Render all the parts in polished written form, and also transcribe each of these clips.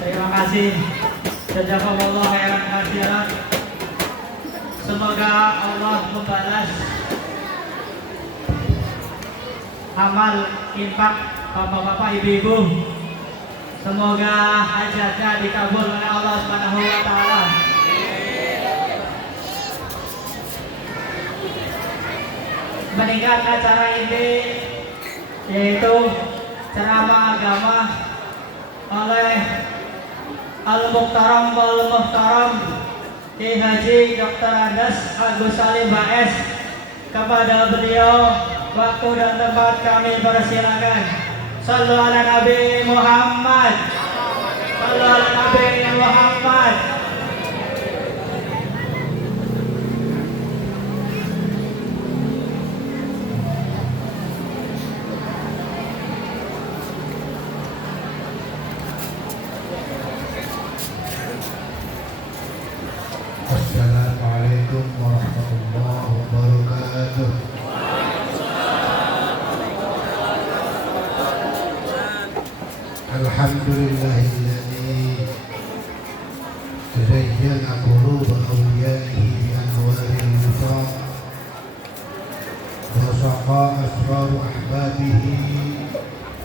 Terima kasih. Jazakumullah khairan katsiran. Semoga Allah membalas amal infak bapak-bapak ibu-ibu. Semoga hajatnya dikabul oleh Allah Subhanahu wa taala. Meninggalkan acara ini yaitu ceramah agama oleh Al-Muhtaram wal Muhtaram Ki Haji Dr. Andes Agus Salim HS. Kepada beliau waktu dan tempat kami persilakan. Sallu ala Nabi Muhammad. Sallu ala Nabi Muhammad. Assalamualaikum warahmatullahi wabarakatuh. Alhamdulillahilladzi zayyana quluba awliyaihi bi anwaril huda wa saqa asrar ahbabihi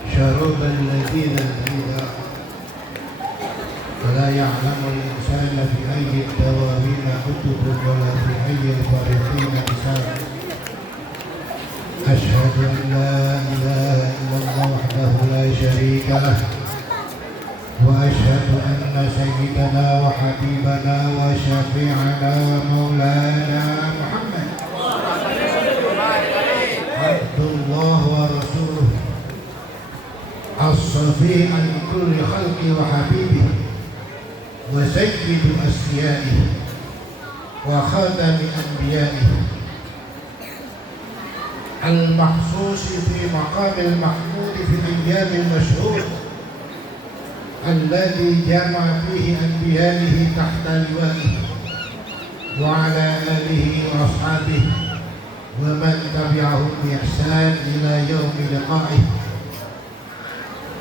syarabal ladzina idza ولا يعلم الإنسان في أي الدواوين كتب ولا في أي الفريقين حساب. أشهد أن لا إله إلا الله وحده لا شريك له وأشهد أن سيدنا وحبيبنا وشفيعنا ومولانا محمد عبد الله ورسوله الصفي عن كل خلق وحبيبه وسيد أسيائه وخاتم أنبيائه المخصوص في مقام المحمود في الأيام المشهور الذي جمع فيه أنبيائه تحت لوائه وعلى آله وأصحابه ومن تبعهم بإحسان إلى يوم لقائه.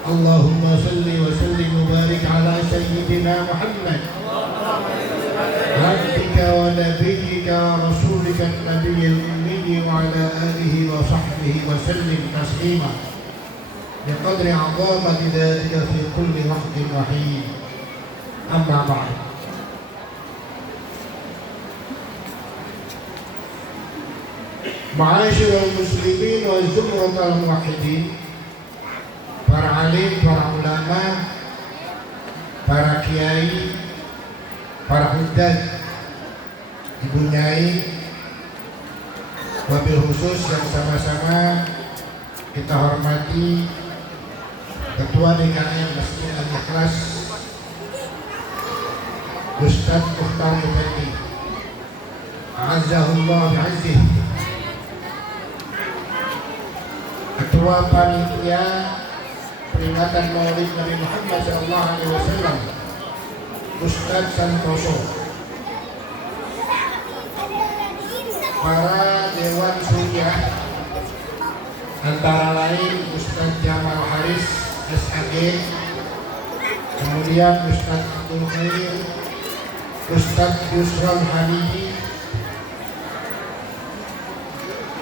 اللهم صل وسلم وبارك على سيدنا محمد عبدك ونبيك ورسولك النبي الأمي وعلى آله وصحبه وسلم تسليما بقدر عظمة ذلك في كل وقت وحين. أما بعد، معاشر المسلمين والزمرة الموحدين، para alim, para ulama, para kiai, para huddad, ibu nyai, wabil khusus yang sama-sama kita hormati Ketua DKM Masjid Al-Ikhlas Ustadz Mukhtar Effendi, A'azzahullah bi'azzih, Ketua Panitia peringatan Maulid Nabi Muhammad SAW Ustadz Santoso, para Dewan Suriah antara lain Ustadz Jamal Haris SAG, kemudian Ustadz Abdul Khair, Ustadz Yusron Hamidi,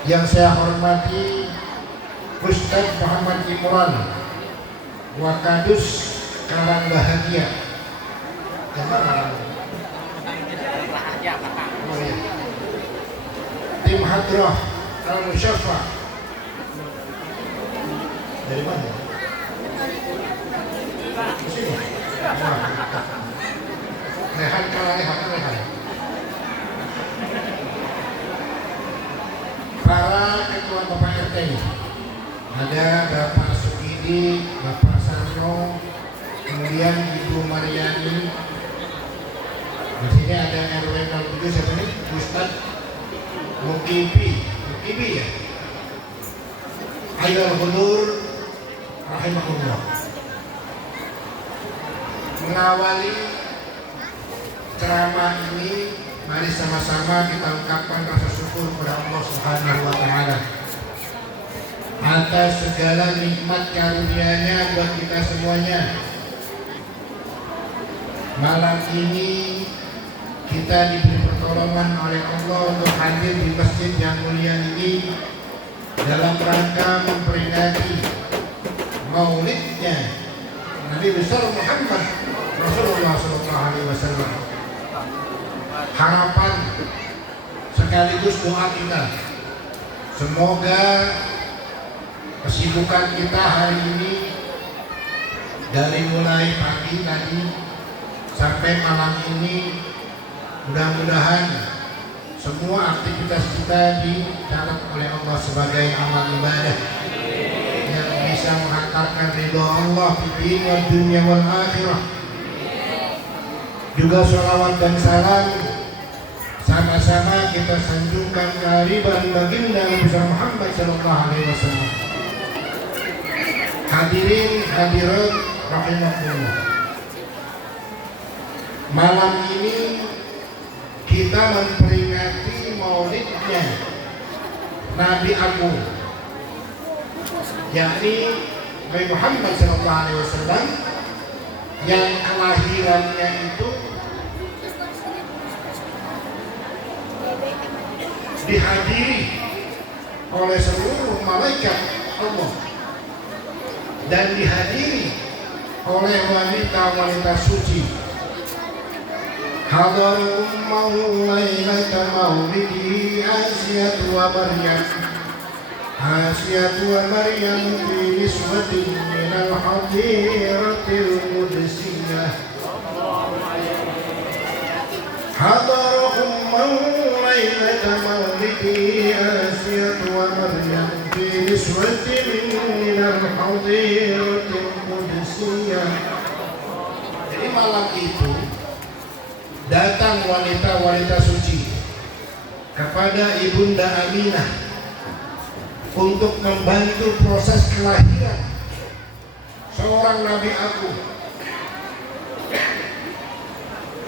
yang saya hormati Ustadz Muhammad Imran Wakadus Karang Bahagia. Tim Hadrah Al-Musyaffa dari mana? Sini. Rehan Kalarehan. Para ketua Bapak RT ini ada Bapak Sugidi, Bapak Sarno, kemudian Ibu Mariani. Di sini ada RW 07 siapa nih? Ustadz Mukibi ya. Ayyul Hulur rahimahullah. Mengawali ceramah ini, mari sama-sama kita ungkapkan rasa syukur kepada Allah Subhanahu wa taala atas segala nikmat karunia-Nya buat kita semuanya. Malam ini kita diberi pertolongan oleh Allah untuk hadir di masjid yang mulia ini dalam rangka memperingati maulidnya Nabi besar Muhammad Rasulullah SAW. Harapan sekaligus doa kita, semoga kesibukan kita hari ini dari mulai pagi tadi sampai malam ini, mudah-mudahan semua aktivitas kita dicatat oleh Allah sebagai amal ibadah yang bisa menghantarkan ridha Allah di dunia wal akhirah. Juga sholawat dan salam sama-sama kita sanjungkan kehadiran baginda Nabi Muhammad sallallahu alaihi wasallam. Hadirin hadirat rahimakumullah. Malam ini kita memperingati maulidnya Nabi Agung, yakni Nabi Muhammad SAW, yang kelahirannya itu dihadiri oleh seluruh malaikat Allah dan dihadiri oleh wanita-wanita suci. Hadar ummahu lailata maulidihi Asiyatu wa Maryam. Asiyatu wa Maryam fi nisbatin minal hadiratil qudsiyah. Hadar ummahu lailata maulidihi Asiyatu wa Maryam fi nisbatin minal hadiratil qudsiyah. Jadi malam itu datang wanita-wanita suci kepada Ibunda Aminah untuk membantu proses kelahiran seorang Nabi Agung,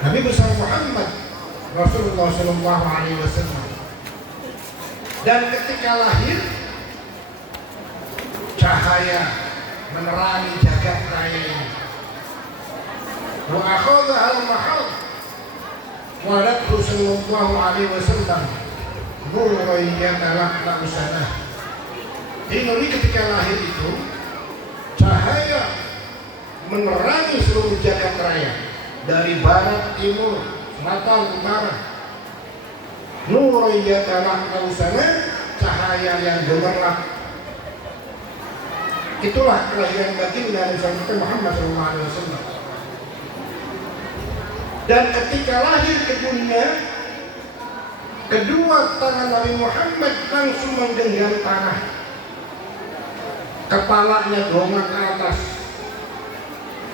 Nabi besar Muhammad Rasulullah SAW. Dan ketika lahir, cahaya menerangi jagat raya ini. Wa akhadha al-mahal waladhu sallallahu alaihi wasallam nuran yatalaqqa usanah. Jadi ketika lahir itu, cahaya menerangi seluruh jagat raya dari barat, timur, selatan, utara. Nuran yatalaqqa usanah, cahaya yang gemerlap. Itulah kelahiran baginda Nabi Muhammad SAW. Dan ketika lahir ke dunia, kedua tangan Nabi Muhammad langsung menggenggam tanah, kepalanya dongak ke atas.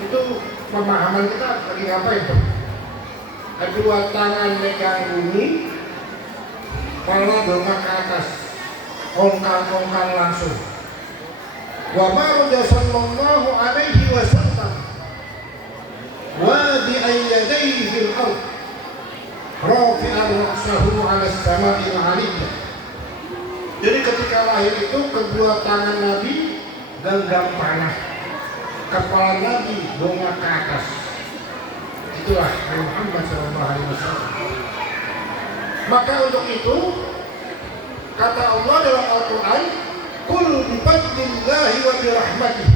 Itu pemahaman kita lagi apa itu? Kedua tangan megang bumi, kepala dongak ke atas, ongkang-ongkang langsung. Wa ma'ruja sallallahu alaihi wasallam wadi'an yadayhi fil ard rafi'an ra'sahu 'ala as-sama'il 'aliyyah. Jadi ketika lahir itu kedua tangan Nabi genggam tanah, kepala Nabi dongak ke atas. Itulah Nabi Muhammad SAW. Maka untuk itu kata Allah dalam Al-Quran, "Qul bi fadlillahi wa bi rahmatihi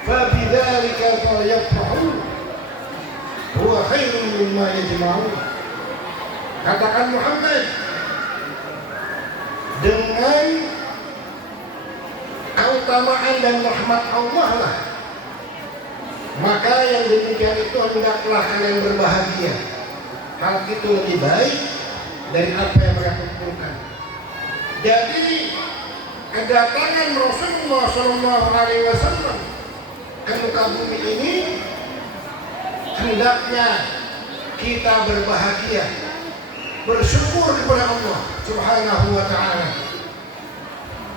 fabidzalika falyafrahu huwa khairun mimma yajma'un." Katakan Muhammad, dengan keutamaan dan rahmat Allah lah, maka yang demikian itu hendaklah kalian berbahagia. Hal itu lebih baik dari apa yang mereka kumpulkan. Jadi kedatangan Rasulullah SAW ke muka bumi ini hendaknya kita berbahagia, bersyukur kepada Allah Subhanahu wa ta'ala.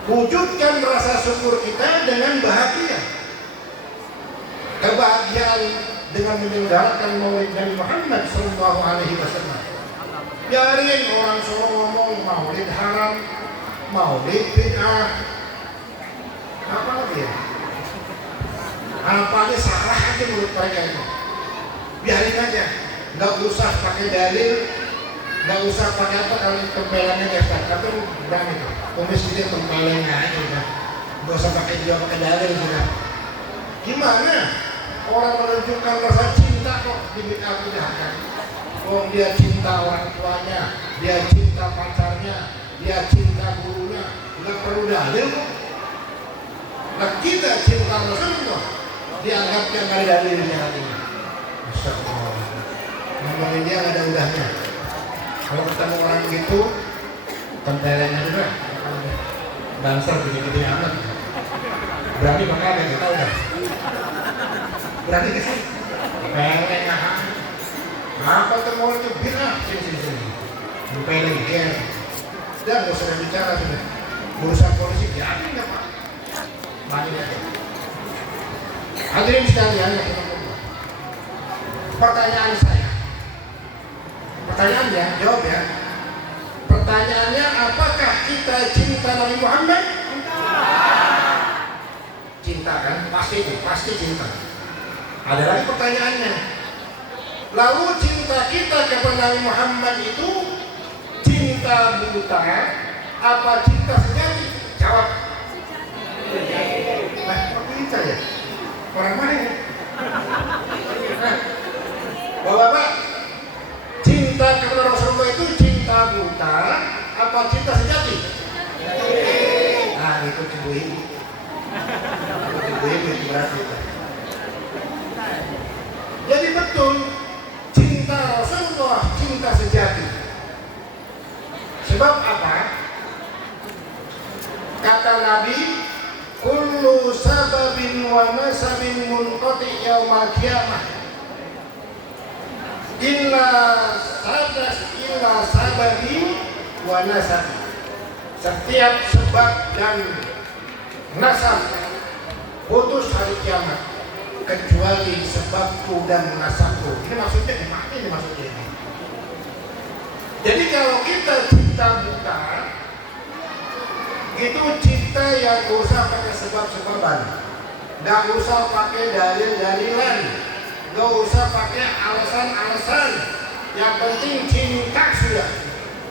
Wujudkan rasa syukur kita dengan bahagia. Kebahagiaan dengan menyelenggarakan maulid Nabi Muhammad sallallahu alaihi wasallam. Biarin orang Solo ngomong maulid haram, maulid bid'ah, apa lagi ya? Apa aja salah aja menurut mereka ini. biarin aja, nggak usah pakai dalil, nggak usah pakai apa kalau tempelannya ya Ustaz, tapi berang itu, kumis dia tempelengnya aja udah, nggak usah pakai dia pakai dalil sudah. Gimana orang menunjukkan rasa cinta kok dibid'ah-bid'ahkan? Oh dia cinta orang tuanya, dia cinta pacarnya, dia cinta gurunya, nggak perlu dalil kok. Nah kita cinta Rasulullah dianggap yang ada dalilnya ini. Masya Allah, ngomongin dia nggak ada udahnya. Kalau ketemu orang gitu, tempelannya juga dancer gini-gini amat. Berani makanya kita udah. Berani ke sini? Peleng apa temuan itu bina? Sini. Peleng ger. Dan nggak usah bicara sudah. Urusan polisi jadi nggak pak? Banyak aja. Hadirin sekalian, pertanyaan saya. Pertanyaannya, jawab ya. Pertanyaannya, apakah kita cinta Nabi Muhammad? Cinta kan? Pasti cinta. Ada lagi pertanyaannya. Lalu cinta kita kepada Nabi Muhammad itu cinta buta apa cinta sejati? Jawab. Nah, kok cinta ya? Orang mana ya? Bapak-bapak, cinta kepada Rasulullah itu cinta buta apa cinta sejati? Nah, itu ibu-ibu. Ibu-ibu itu berarti itu. Jadi betul, cinta Rasulullah cinta sejati. Sebab apa? Kata Nabi, kullu sababin wa nasabin munqati yaumal qiyamah illa sababi wa nasab. Setiap sebab dan nasab putus hari kiamat kecuali sebabku dan nasabku. Ini maksudnya gimana? Ini maksudnya ini. Jadi kalau kita cinta buta, itu cinta yang gak usah pakai sebab-sebaban, gak usah pakai dalil-dalilan, gak usah pakai alasan-alasan. Yang penting cinta sudah.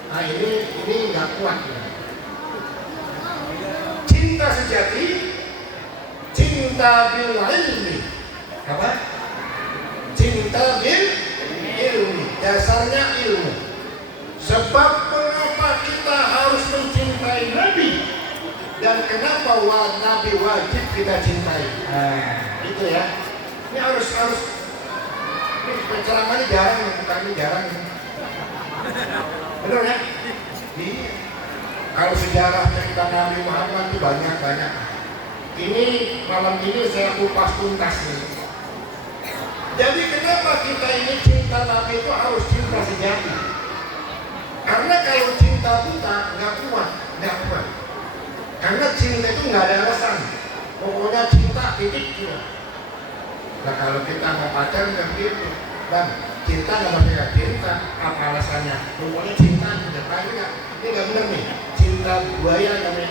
Nah ini gak kuat. Cinta sejati, cinta bil ilmi. Apa? Cinta bil ilmi. Dasarnya ilmu. Sebab mengapa kita harus mencintai Nabi dan kenapa Nabi wajib kita cintai. Itu ya. Ini harus. Ini penceramahnya jarang, bukannya jarang. Benar ya? Iya. Kalau sejarah cerita Nabi Muhammad itu banyak. Ini malam ini saya kupas tuntas nih. Jadi kenapa kita ini cinta Nabi itu harus cinta sejati? Karena kalau cinta buta nggak kuat. Karena cinta itu nggak ada alasan. Pokoknya cinta titik juga. Nah kalau kita mau pacar nggak begitu, bang. Cinta nggak pakai cinta. Apa alasannya? Pokoknya cinta udah tahu nggak? Ini nggak benar nih. Cinta buaya namanya.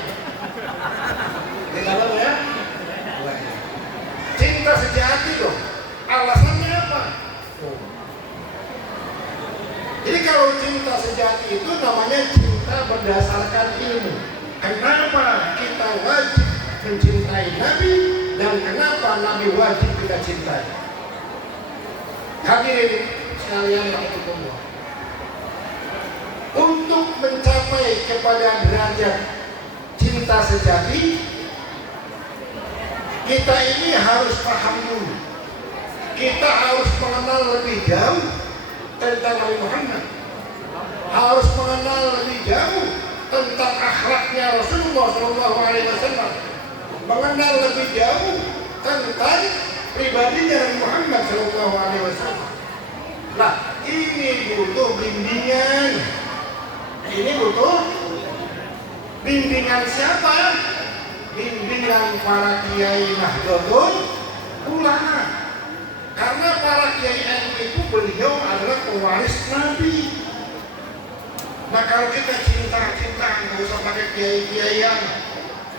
Kita tahu ya? Buaya. Cinta sejati dong. Alasannya apa? Jadi kalau cinta sejati itu namanya cinta berdasarkan ilmu. Kenapa kita wajib mencintai Nabi dan kenapa Nabi wajib kita cintai? Hadirin sekalian yang berkumpul. Untuk mencapai kepada derajat cinta sejati, kita ini harus paham dulu. Kita harus mengenal lebih jauh tentang Nabi Muhammad, harus mengenal lebih jauh tentang akhlaknya Rasulullah SAW, mengenal lebih jauh tentang pribadinya Nabi Muhammad SAW. Nah, ini butuh bimbingan. Ini butuh bimbingan siapa? Bimbingan para kiai Nahdlatul Ulama. Karena para kiai itu beliau adalah pewaris Nabi. Nah kalau kita cinta, nggak usah pakai kiai-kiaian,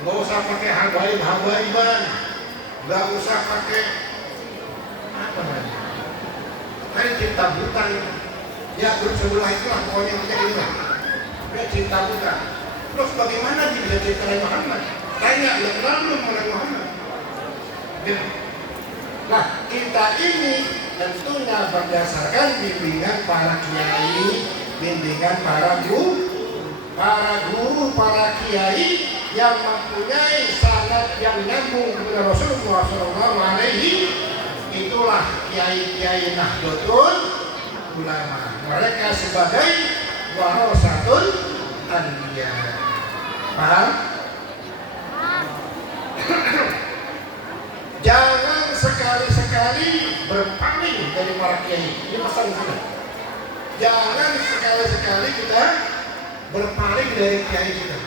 nggak usah pakai habaib-habaiban, nggak usah pakai apa namanya, Kan cinta buta itu. Ya grup sebelah itulah pokoknya kita gitu. Dia cinta buta. Terus bagaimana dia bisa cintai Muhammad? Tanya, ya kenal belum mengenai Muhammad? Gitu. Nah, kita ini tentunya berdasarkan bimbingan para kiai, bimbingan para guru, para kiai yang mempunyai sanad yang nyambung kepada Rasulullah SAW. Itulah kiai-kiai Nahdlatul Ulama. Mereka sebagai warasatul anbiya. Paham? Jangan sekali-sekali berpaling dari para kiai. Ini masalah kita. Jangan sekali-sekali kita berpaling dari kiai kita.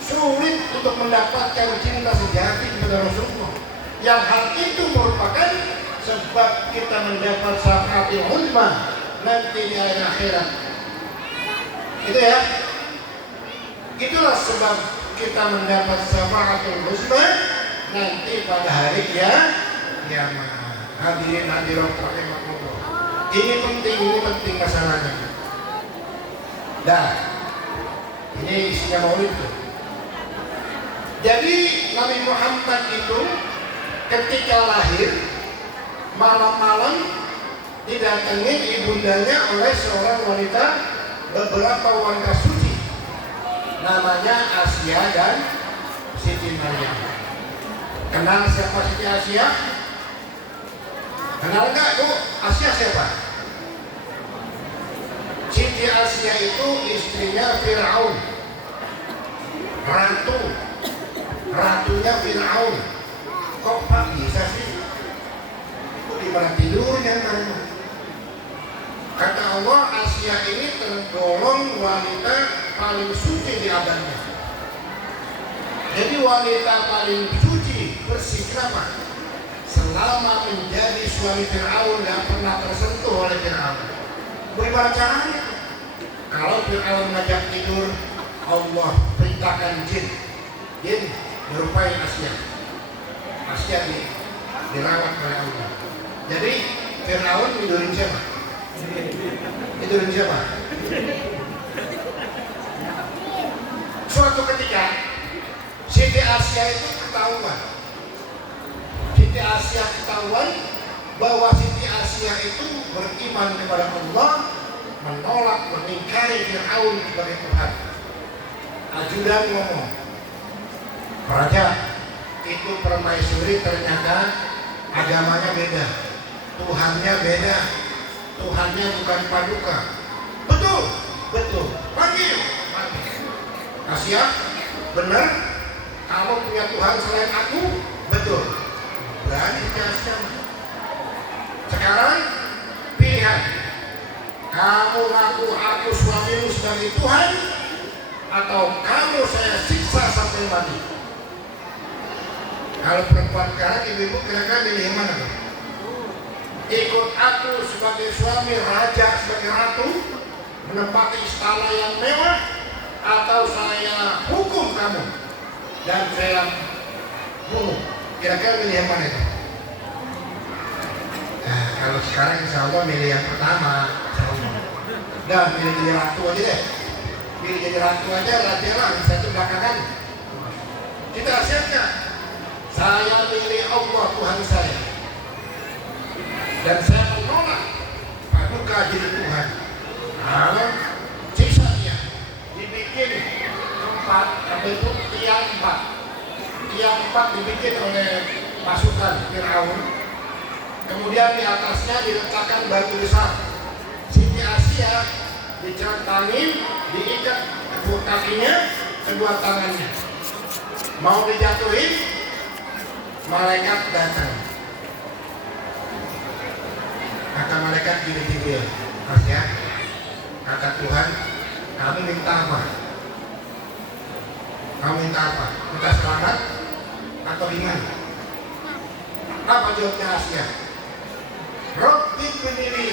Sulit untuk mendapatkan cinta sejati kepada Rasulullah. Yang hal itu merupakan sebab kita mendapat syafaatul uzma nanti di akhirat. Itu ya. Itulah sebab kita mendapat syafaatul uzma nanti pada hari kiamat. Hadirin hadirat rahimakumullah. Ini penting masalahnya. Dah. Ini isinya maulid. Jadi Nabi Muhammad itu ketika lahir malam-malam didatangi ibundanya oleh seorang wanita, beberapa wanita suci, namanya Asia dan Siti Maryam. Kenal siapa Siti Asia? Kenal enggak Bu? Asia siapa? Siti Asia itu istrinya Fir'aun, ratunya Fir'aun. Kok Pak bisa sih? Kok di mana tidurnya kan? Kata Allah, Asia ini tergolong wanita paling suci di abadnya. Jadi wanita paling suci, bersih. Kenapa? Selama menjadi suami Fir'aun gak pernah tersentuh oleh Fir'aun. Bagaimana caranya? Kalau Fir'aun ngajak tidur, Allah perintahkan jin menyerupai Asia. Asia dirawat oleh Allah. Jadi Fir'aun tidurin siapa? Suatu ketika Siti Asia itu ketahuan bahwa Siti Asia itu beriman kepada Allah, menolak, mengingkari Fir'aun sebagai Tuhan. Ajudan ngomong, Raja, itu permaisuri ternyata agamanya beda, Tuhannya beda, Tuhannya bukan paduka. Betul. Panggil. Asia, benar? Kamu punya Tuhan selain aku? Betul. Berani Asia. Sekarang pilihan, kamu ngaku aku suamimu sebagai Tuhan, atau kamu saya siksa sampai mati. Kalau perempuan sekarang, ibu-ibu kira-kira pilih yang mana? Ikut aku sebagai suami, raja, sebagai ratu, menempati istana yang mewah, atau saya hukum kamu dan saya bunuh? Kira-kira pilih yang mana itu? Nah, kalau sekarang insya Allah milih yang pertama. Udah, pilih jadi ratu aja deh. Pilih jadi ratu aja, raja lah, bisa itu belakangan. Kita siapkan. Saya pilih Allah Tuhan saya, dan saya menolak paduka jadi Tuhan. Kalau sisanya dibikin tiang empat dibikin oleh pasukan Fir'aun. Kemudian di atasnya diletakkan batu besar. Siti Asia dicentangin, diikat kedua kakinya, kedua tangannya. Mau dijatuhin, malaikat datang. Kata malaikat gini, Asia, kata Tuhan, kamu minta apa? Minta selamat atau gimana? Apa jawabnya Asia? Rabbi benili.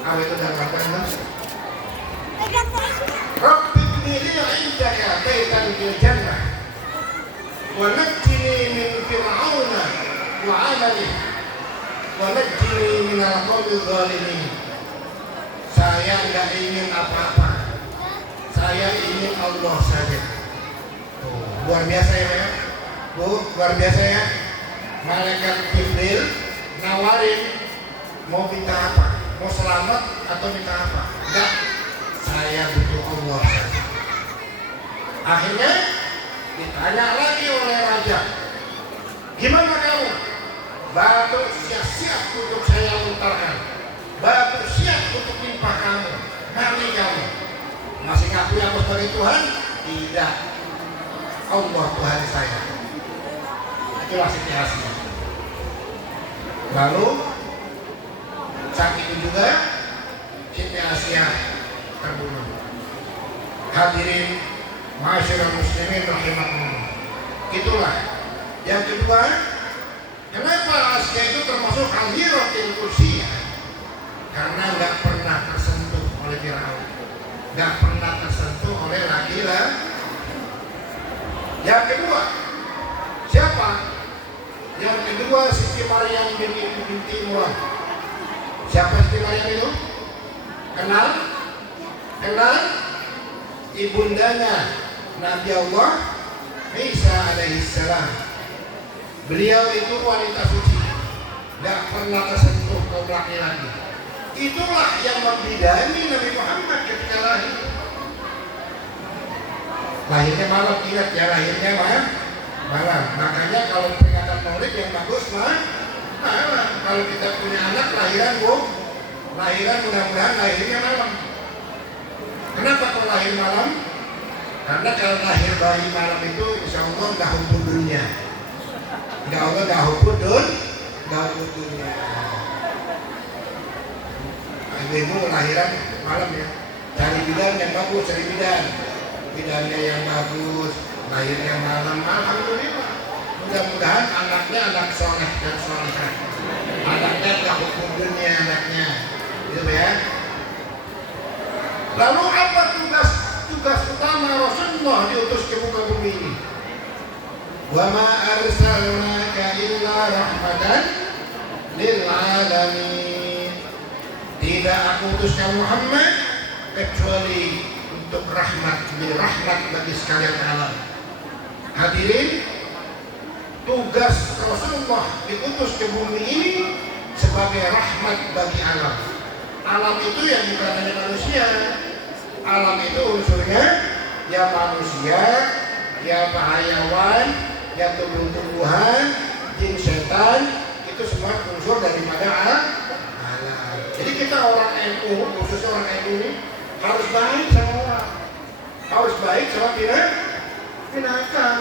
Apa itu dalam Al-Quran? Rabbi benili indaka baitan fil jannah wa najjini min fir'auna lagi. Wa najjini minal qawmi dzalimin. Saya nggak ingin apa-apa. Saya ingin Allah saja. Tuh, luar biasa ya. Bu, luar biasa ya. Malaikat Jibril nawarin mau minta apa? Mau selamat atau minta apa? Enggak. Saya butuh Allah saja. Akhirnya ditanya lagi oleh raja. Gimana kamu? Batu siap untuk saya lontarkan. Batu siap untuk limpah kamu. Nanti kamu masih ngaku yang sebagai Tuhan? Tidak. Allah Tuhan saya. Itulah situasinya. Lalu saat itu juga situasinya terbunuh. Hadirin masyarakat muslimin rahimakumullah. Itulah. Yang kedua, kenapa Asya itu termasuk Haziratil Kursiyah? Karena nggak pernah tersentuh oleh Firaun, nggak pernah tersentuh oleh laki-laki. Yang kedua, siapa? Yang kedua Siti Maryam binti Imran. Siapa Siti Maryam itu? Kenal? Kenal? Ibundanya Nabi Allah Isa alaihissalam. Beliau itu wanita suci, nggak pernah tersentuh kaum laki-laki. Itulah yang membidani Nabi Muhammad ketika lahir. Lahirnya malam, ingat ya, lahirnya malam. Makanya kalau peringatan Maulid yang bagus malam. Kalau kita punya anak lahiran mudah-mudahan lahirnya malam. Kenapa kalau lahir malam? Karena kalau lahir bayi malam itu insya Allah nggak hubung dunia. Nggak hubung dunia. Ibu lahiran malam ya. Cari bidan yang bagus, cari bidannya yang bagus, lahirnya malam. Alhamdulillah. Mudah-mudahan anaknya anak soleh dan solehah. Anaknya nggak hubung dunia anaknya. Gitu ya. Lalu apa tugas utama Rasulullah diutus ke muka bumi ini? Wa ma arsalnaka illa rahmatan lil alamin. Tidak aku utuskan Muhammad kecuali untuk rahmat bagi sekalian alam. Hadirin, tugas Rasulullah diutus ke bumi ini sebagai rahmat bagi alam. Alam itu yang bukan hanya manusia. Alam itu unsurnya ya manusia, ya hayawan, ya tumbuh-tumbuhan, jin, setan, itu semua unsur daripada alam. Jadi kita orang NU, khususnya orang NU ini harus baik sama orang, harus baik sama binatang,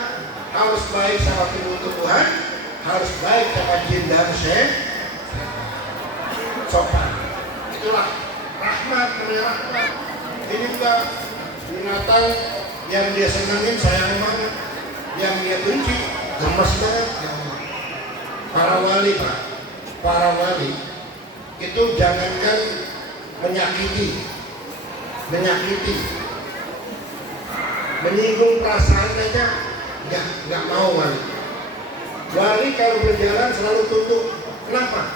harus baik sama tumbuh-tumbuhan, harus baik sama jin dan setan. Sopan. Itulah rahmat. Ini juga binatang yang dia senangin sayang banget, yang dia benci gemes banget. Para wali Pak, para wali itu jangankan menyakiti, menyinggung perasaan aja nggak mau wali. Wali kalau berjalan selalu tunduk. Kenapa?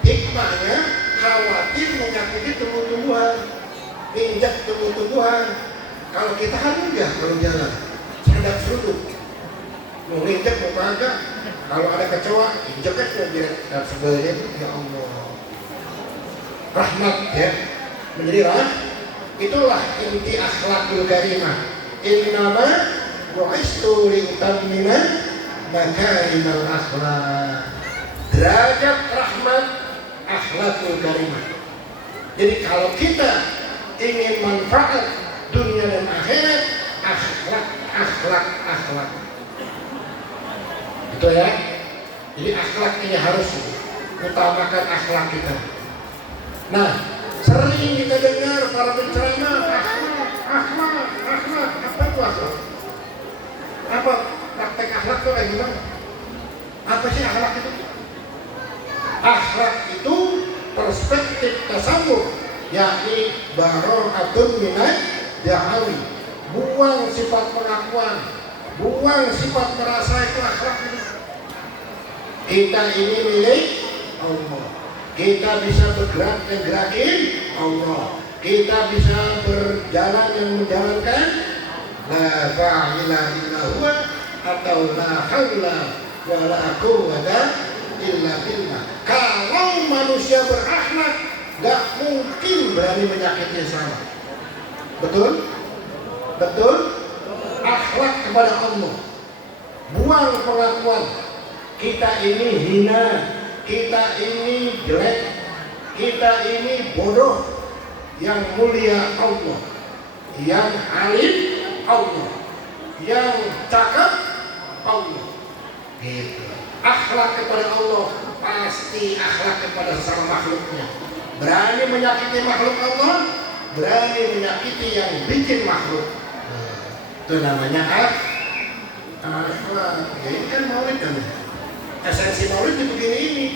Hikmahnya khawatir menyakiti tumbuh-tumbuhan, injak tumbuh-tumbuhan. Kalau kita kan enggak, kalau jalan sadar seruduk, mau injak mau kagak. Kalau ada kecoa, injak aja biar dan sebelahnya. Ya Allah, rahmat ya, menjadi itulah inti akhlakul karimah. Innama bu'istu liutammima makarimal akhlak. Derajat rahmat akhlakul karimah. Jadi kalau kita ingin manfaat dunia dan akhirat, akhlak. Itu ya. Jadi akhlak ini harus utamakan akhlak kita. Nah, sering kita dengar para penceramah akhlak. Apa itu akhlak? Apa praktek akhlak itu kayak gimana? Apa sih akhlak itu? Akhlak itu perspektif tasawuf, yakni baro'atun minad da'awi. Buang sifat pengakuan, buang sifat merasa, itu akhlak ini. Kita ini milik Allah. Kita bisa bergerak dan gerakin Allah. Kita bisa berjalan dan menjalankan la ilaha illallah atau la haula wala quwwata illa billah. Kalau manusia berakhlak, gak mungkin berani menyakiti sama. Betul? Betul? Akhlak kepada Allah. Buang pengakuan kita ini hina, kita ini jelek, kita ini bodoh. Yang mulia Allah, yang alim Allah, yang cakap Allah. Gitu. Akhlak kepada Allah pasti akhlak kepada sesama makhluknya. Berani menyakiti makhluk Allah, berani menyakiti yang bikin makhluk. Itu namanya akhlak. Ya ini kan maulid kan. Esensi maulid begini ini.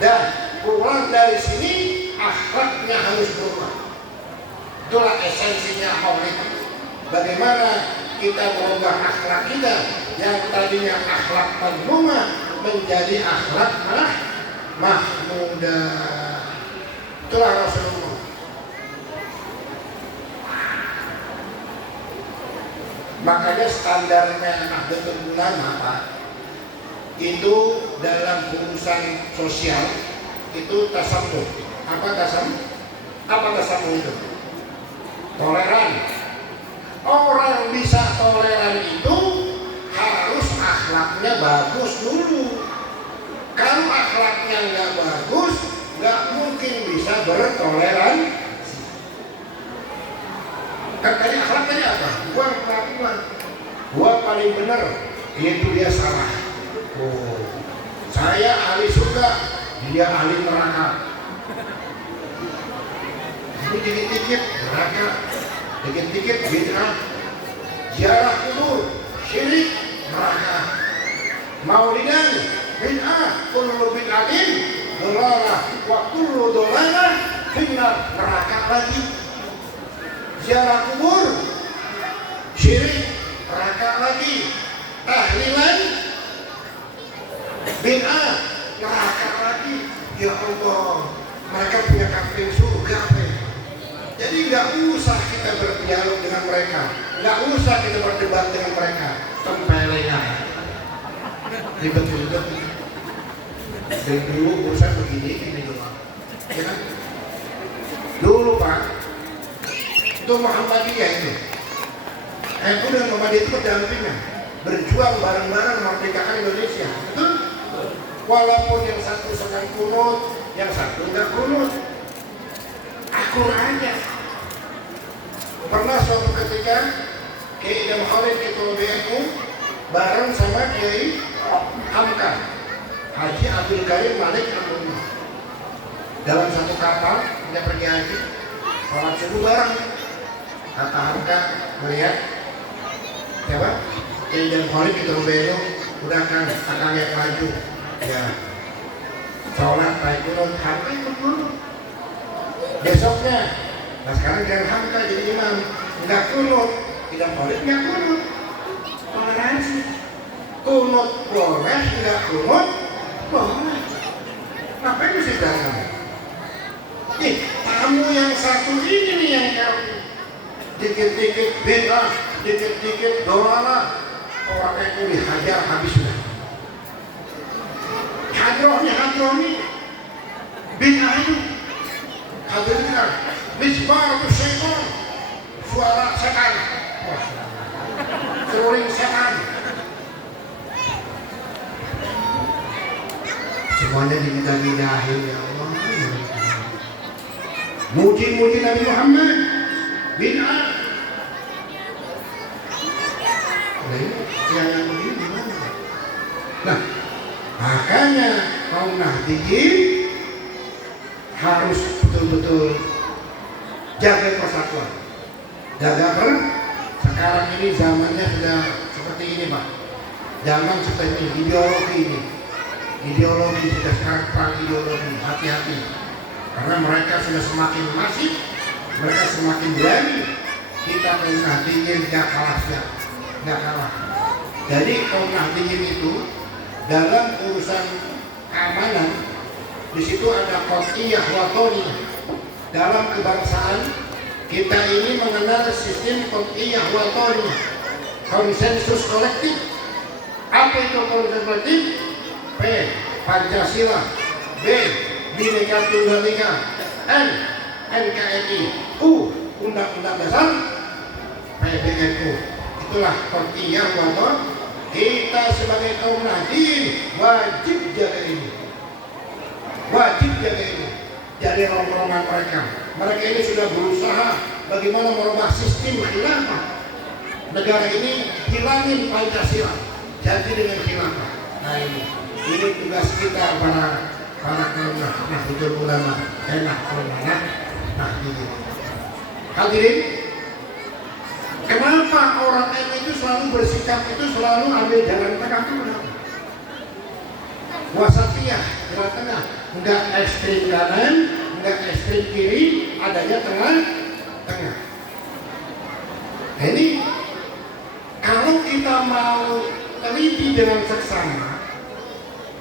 Dan pulang dari sini akhlaknya harus berubah. Itulah esensinya maulid. Bagaimana kita merubah akhlak kita yang tadinya akhlak mazmumah menjadi akhlak mahmudah. Itulah Rasulullah. Makanya standarnya Nahdlatul Ulama apa? Itu dalam urusan sosial itu tasamuh. Apa tasamuh? Apa tasamuh itu? Toleran. Orang bisa toleran itu harus akhlaknya bagus dulu. Kalau akhlaknya nggak bagus, nggak mungkin bisa bertoleransi. Kan tadi akhlak tadi apa? Gua pengakuan. Gua paling benar, itu dia salah. Oh, saya ahli surga, dia ahli neraka. Ini dikit-dikit neraka, dikit-dikit bid'ah, ziarah kubur, syirik, neraka. Maulidan, bid'ah, kullu bid'atin dolalah, wa kullu dolalah finnar, neraka lagi. Ziarah kubur, syirik, neraka lagi. Tahlilan, bid'ah, neraka lagi. Ya Allah, mereka punya kambing surga. Jadi nggak usah kita berdialog dengan mereka, nggak usah kita berdebat dengan mereka. Tempelengan, ribet-ribet. Dan dulu urusan begini ini doang, ya kan? Dulu Pak, itu Muhammadiyah itu. Aku dan Muhammadiyah itu berdampingan, berjuang bareng-bareng memerdekakan Indonesia. Betul? Walaupun yang satu sedang kunut, yang satu nggak kunut. Akur aja. Pernah suatu ketika Kiai Idam Khalid Ketua BNU bareng sama Kiai Hamka Haji Abdul Karim Malik Abdullah dalam satu kapal, kita pergi haji, sholat subuh bareng. Kata Hamka melihat siapa? Kiai Idam Khalid Ketua BNU, udah kan akan lihat maju ya, sholat baik kunut, Hamka ikut dulu. Besoknya, nah sekarang jangan Hamka jadi imam, nggak kunut, tidak boleh nggak kunut, toleransi. Kunut boleh, nggak kunut boleh. Ngapain mesti datang? Nih, tamu yang satu ini nih yang kau dikit-dikit bid'ah, dikit-dikit dolala, orang itu dihajar habisnya. Hadrohnya bid'ah itu. Hadirkan misbah itu syaitan, suara setan, seruling setan. Semuanya dimindah-mindahin ya Allah. Muji-muji Nabi Muhammad, bid'ah. Nah ini yang begini gimana? Nah makanya kaum Nahdiyin harus betul-betul jaga persatuan, jaga sekarang ini zamannya sudah seperti ini Pak, zaman seperti ini, ideologi sudah sekarang perang ideologi, hati-hati karena mereka sudah semakin masif, mereka semakin berani. Kita kaum Nahdiyin nggak kalah. Jadi kaum Nahdiyin itu dalam urusan keamanan. Di situ ada qat'iyah wa qaniyah. Dalam kebangsaan kita ini mengenal sistem qat'iyah wa qaniyah, konsensus kolektif. Apa itu konsensus kolektif? P. Pancasila. B. Bhinneka Tunggal Ika. N. NKRI. U. Undang-Undang Dasar PBNU. Itulah qat'iyah wa qaniyah. Kita sebagai kaum Nahdien wajib jaga ini. Wajib jaga ini. Jadi rombongan mereka. Mereka ini sudah berusaha bagaimana merubah sistem khilafah. Negara ini hilangin Pancasila, jadi dengan khilafah. Nah ini tugas kita para kaum Nahdlatul Ulama. Enak ulama Nahdien. Hadirin, kenapa orang M itu selalu bersikap itu selalu ambil jalan tengah itu? Wasatiyah, jalan tengah, enggak ekstrim kanan, enggak ekstrim kiri, adanya tengah. Nah, ini kalau kita mau teliti dengan seksama,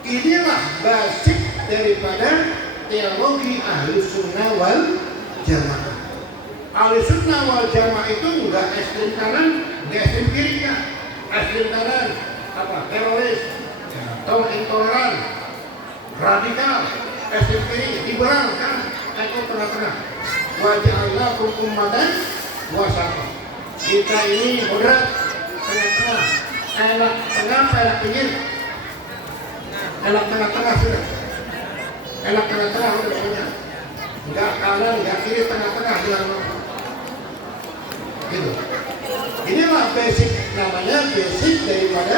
inilah basic daripada teologi Ahlus Sunnah wal Jamaah. Ahlus Sunnah wal Jamaah itu enggak ekstrim kanan, enggak ekstrim kiri, kan? Ekstrim kanan apa? Teroris, atau intoleran, radikal, ekstrem kiri, liberal, kan? Itu tengah-tengah. Wa ja'alnakum ummatan wasata. Kita ini moderat, tengah-tengah. Enak tengah, enak pinggir. Enak tengah-tengah sudah. Enak tengah-tengah sudah punya. Enggak kanan, enggak kiri, tengah-tengah bilang. Gitu. Inilah basic, namanya basic daripada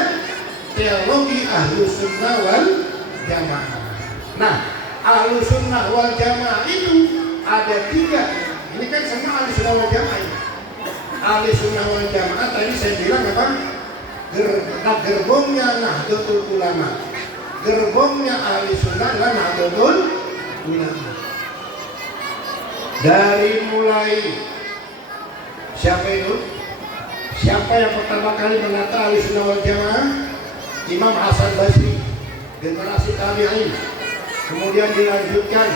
teologi Ahlus Sunnah wal Jamaah. Nah, Ahlus Sunnah wal Jamaah itu ada 3. Ini kan semua Ahlus Sunnah wal Jamaah ini. Ahlus Sunnah wal Jamaah tadi saya bilang apa? Gerbongnya Nahdlatul Ulama. Gerbongnya Ahlus Sunnah adalah Nahdlatul Ulama. Dari mulai siapa itu? Siapa yang pertama kali menata Ahlus Sunnah wal Jamaah? Imam Hasan Basri, generasi tabi'in. Kemudian dilanjutkan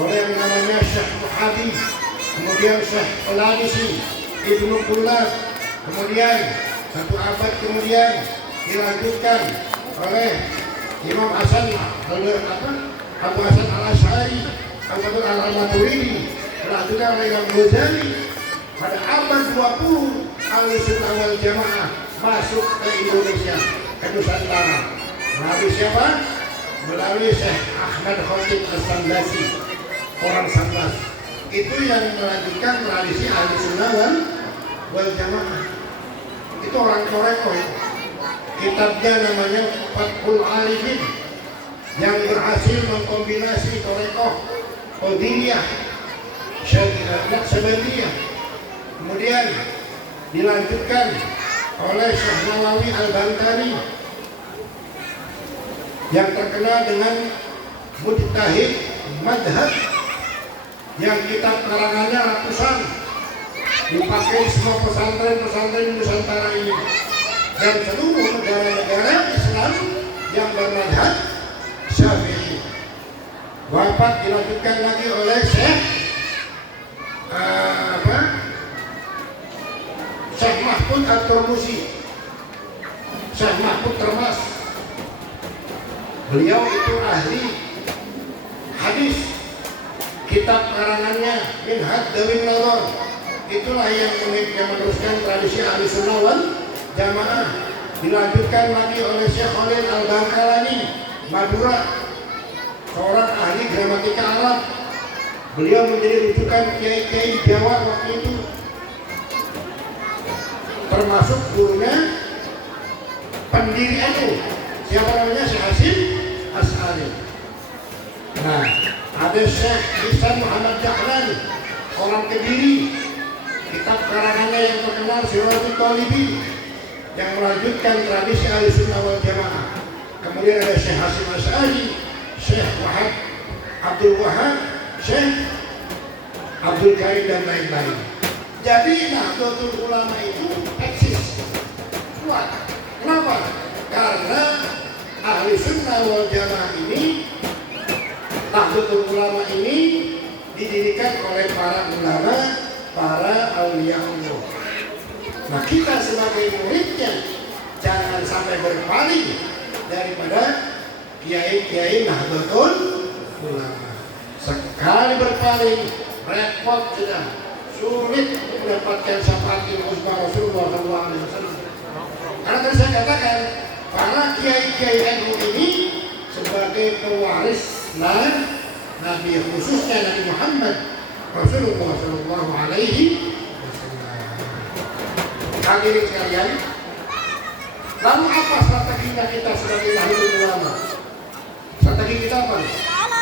oleh yang namanya Syekh Muhadi, kemudian Syekh Al-Hadisi, Ibnu Qullat, kemudian 1 abad kemudian dilanjutkan oleh Imam Hasan Abu Hasan Al-Asy'ari, Abu Al-Maturidi, dilanjutkan oleh Imam Ghazali. Pada abad 20 Ahlus Sunnah wal Jamaah masuk ke Indonesia, ke Nusantara. Melalui siapa? Melalui Syekh Ahmad Khatib As-Sandasi, orang Sandas. Itu yang melanjutkan tradisi Ahlus Sunnah wal Jamaah. Itu orang Toreko itu. Kitabnya namanya Fathul Arifin, yang berhasil mengkombinasi Toreko, Qadiriyah, Naqsabandiyah. Kemudian dilanjutkan oleh Syekh Nawawi Al-Bantani, yang terkenal dengan mujtahid madhab, yang kitab karangannya ratusan, dipakai semua pesantren-pesantren Nusantara ini dan seluruh negara-negara Islam yang bermadhab Syafi'i. Wafat dilanjutkan lagi oleh Syekh Syekh Mahfud At-Turmusi, Syekh Mahfud Termas. Beliau itu ahli hadis. Kitab karangannya Minhaj Dawin Nadhar. Itulah yang meneruskan tradisi Ahlus Sunnah wal Jamaah. Dilanjutkan lagi oleh Syekh Khalil Al-Bangkalani, Madura, seorang ahli gramatika Arab. Beliau menjadi rujukan kiai-kiai Jawa waktu itu, termasuk gurunya pendiri NU. Siapa namanya? Syekh Hasim As'ari. Nah, ada Syekh Ihsan Muhammad Dahlan, orang Kediri. Kitab karangannya yang terkenal Siratul Thalibi, yang melanjutkan tradisi Ahlus Sunnah wal Jamaah. Kemudian ada Syekh Hasim As'ari, Syekh Wahab Abdul Wahab, Syekh Abdul Karim, dan lain-lain. Jadi Nahdlatul Ulama itu eksis, kuat. Kenapa? Karena ahli sunnah wal jamaah ini, Nahdlatul Ulama ini didirikan oleh para ulama, para aulia Allah. Nah, kita sebagai muridnya jangan sampai berpaling daripada kiai-kiai Nahdlatul Ulama. Sekali berpaling, repot sudah, sulit mendapatkan syafaat Rasulullah SAW. Karena tadi saya katakan, para kiai-kiai NU ini sebagai pewaris Nabi, khususnya Nabi Muhammad Rasulullah SAW. Hadirin sekalian, lalu apa strateginya kita sebagai Nahdlatul Ulama? Strategi kita apa?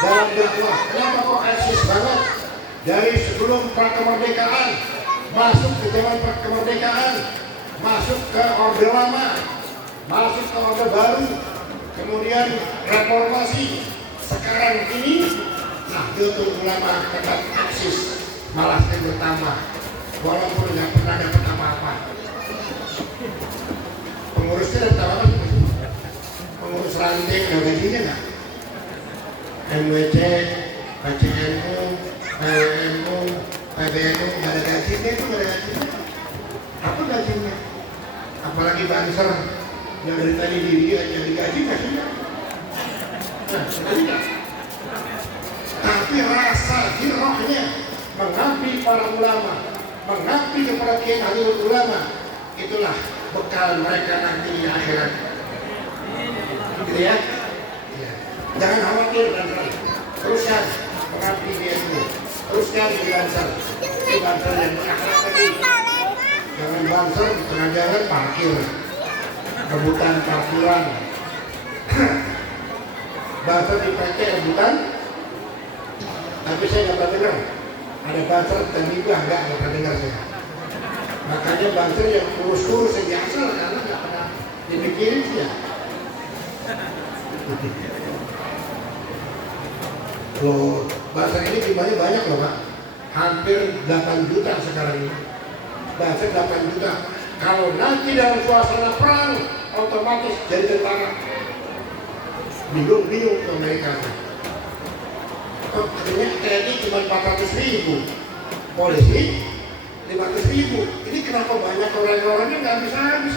Dalam dakwah. Kenapa kok eksis banget? Dari sebelum prakemerdekaan, masuk ke zaman prakemerdekaan, masuk ke Orde Lama, masuk ke Orde Baru, kemudian reformasi. Sekarang ini Nahdlatul Ulama tetap eksis, malah sering bertambah, walaupun tidak pernah dapat apa-apa. Pengurusnya dapat apa sih? Pengurus ranting ada gajinya nggak? MWC, PCNU, PWNU, PBNU nggak ada gajinya, itu nggak ada gajinya. Apa gajinya? Apalagi Banser yang dari tadi diri aja digaji nggak sih? Nah, tapi rasa hirohnya mengabdi para ulama, mengabdi kepada kiai Nahdlatul Ulama, itulah bekal mereka nanti di akhirat. Gitu ya? Ya. Jangan khawatir Banser, teruskan mengabdi di NU, teruskan di Banser. Itu Banser yang berakhirat tadi. Jangan Banser di tengah jalan parkir, rebutan parkiran. Banser di PT rebutan, tapi saya nggak pernah dengar ada Banser dan Libah, nggak pernah dengar saya. Makanya Banser yang kurus-kurus yang biasa karena nggak pernah dipikirin sih ya. Loh, Banser ini jumlahnya banyak loh Pak, hampir 8 juta sekarang ini. Banser 8 juta. Kalau nanti dalam suasana perang, otomatis jadi tentara. Bingung ke mereka. Oh, artinya TNI cuma 400.000, polisi 500.000. Ini kenapa banyak orang-orangnya nggak bisa habis?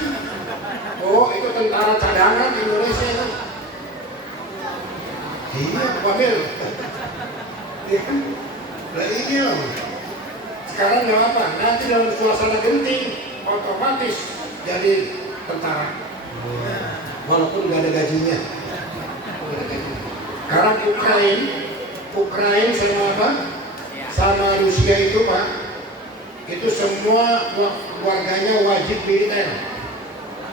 Oh, itu tentara cadangan Indonesia kan? Iya, Pak Amil. Ya kan? Nah ini loh. Sekarang nggak apa? Nanti dalam suasana genting, otomatis jadi tentara. Walaupun nggak ada gajinya. Sekarang Ukraina sama apa? Sama Rusia itu Pak, itu semua warganya wajib militer.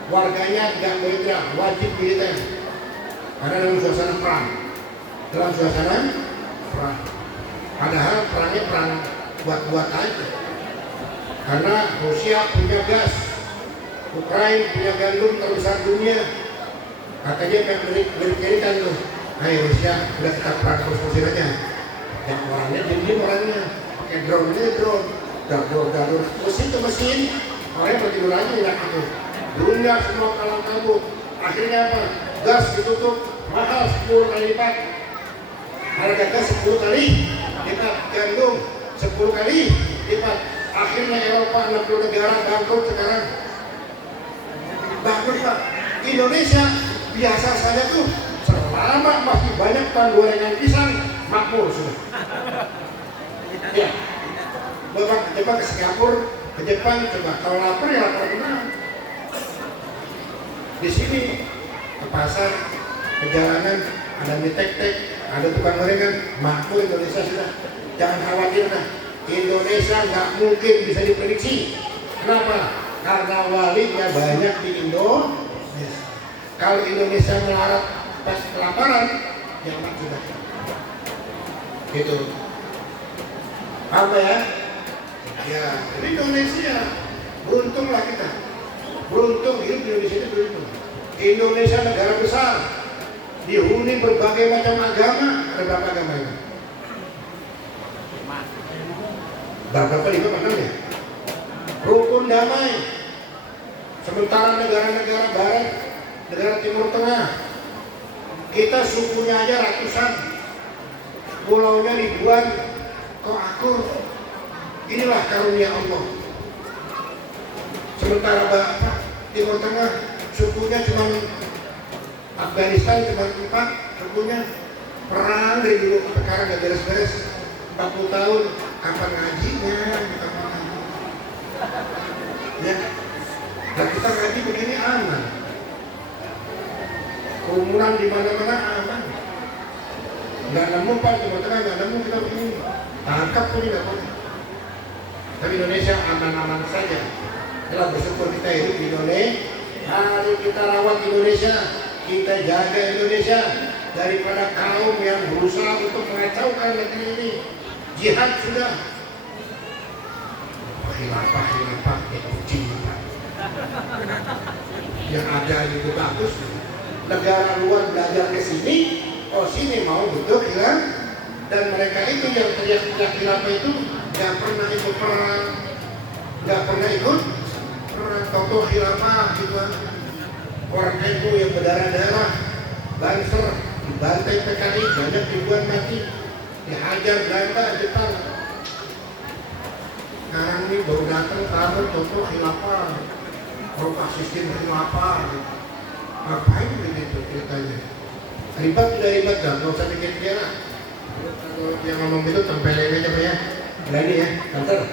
Warganya nggak militer, wajib militer. Karena dalam suasana perang. Dalam suasana perang. Padahal perangnya perang buat-buat aja. Karena Rusia punya gas, Ukraina punya gandum terbesar dunia. Katanya berikan tuh, hai Rusia udah kita perang terus aja. Dan orangnya jadi orangnya pakai drone, darur, mesin, orangnya bertidur aja ya gitu. Dunia semua kalang kabut. Akhirnya apa? Gas ditutup mahal 10 kali lipat. Harga gas 10 kali lipat, gandum 10 kali lipat. Akhirnya Eropa 60 negara bangkrut sekarang. Bangkrut Pak. Indonesia biasa saja tuh, selama masih banyak pan gorengan pisang, makmur sudah. Ya, Bapak coba ke Singapura, ke Jepang, coba kalau lapar ya lapar benar. Di sini ke pasar, perjalanan ada mie tek-tek, ada tukang gorengan, makmur Indonesia sudah. Jangan khawatir nah, Indonesia nggak mungkin bisa diprediksi. Kenapa? Karena walinya banyak di Indonesia. Kalau Indonesia melarat pas kelaparan, kiamat sudah. Gitu. Apa ya? Ya, jadi Indonesia beruntunglah kita. Beruntung hidup di Indonesia itu beruntung. Indonesia negara besar, dihuni berbagai macam agama. Ada berapa agama ini? Berapa 5 ya? Rukun damai. Sementara negara-negara barat, negara Timur Tengah Kita sukunya aja ratusan, pulaunya ribuan, kok akur. Inilah karunia Allah. Sementara Bapak Timur Tengah sukunya cuma Afghanistan cuma 4 sukunya, perang dari dulu ke sekarang gak beres-beres 40 tahun, kapan ngajinya? Kapan ngaji? Ya, dan kita ngaji begini aman. Kerumunan di mana-mana aman. Nggak nemu Pak Timur Tengah, nggak nemu kita begini. Tangkap pun nggak boleh. Tapi Indonesia aman-aman saja. Kita bersyukur kita hidup di Indonesia. Mari kita rawat Indonesia, kita jaga Indonesia daripada kaum yang berusaha untuk mengacaukan negeri ini. Jihad sudah. Khilafah itu kucing. Yang ada itu bagus. Negara luar belajar ke sini, oh sini mau betul hilang, dan mereka itu yang teriak-teriak khilafah itu nggak pernah ikut perang, nggak pernah ikut perang. Tokoh khilafah gitu, orang itu yang berdarah-darah, Banser, dibantai PKI, banyak ribuan mati, dihajar Belanda, Jepang. Sekarang ini baru datang tamu tokoh khilafah, merubah sistem khilafah. Ngapain begitu ceritanya? Ribet sudah ribet kan? Nggak usah pikir-pikir. Kalau yang ngomong itu tempelin aja Pak ya. Berani ya, kantor.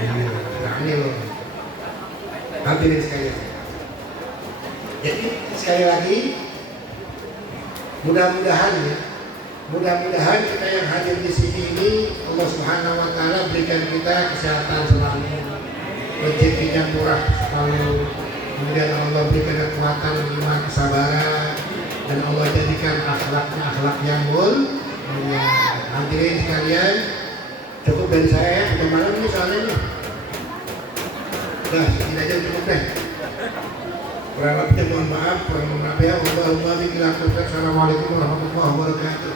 Berani loh. Hadirin sekalian. Jadi sekali lagi, mudah-mudahan ya, mudah-mudahan kita yang hadir di sini ini Allah Subhanahu Wa Taala berikan kita kesehatan selalu, rezekinya murah selalu. Kemudian Allah berikan kekuatan, iman, kesabaran, dan Allah jadikan akhlaknya akhlak yang mulia. Hadirin sekalian, cukup dari saya. Udah malam nih soalnya nih. Udah, segini aja cukup deh. Kurang lebihnya mohon maaf, kurang maaf ya. Assalamualaikum warahmatullahi wabarakatuh.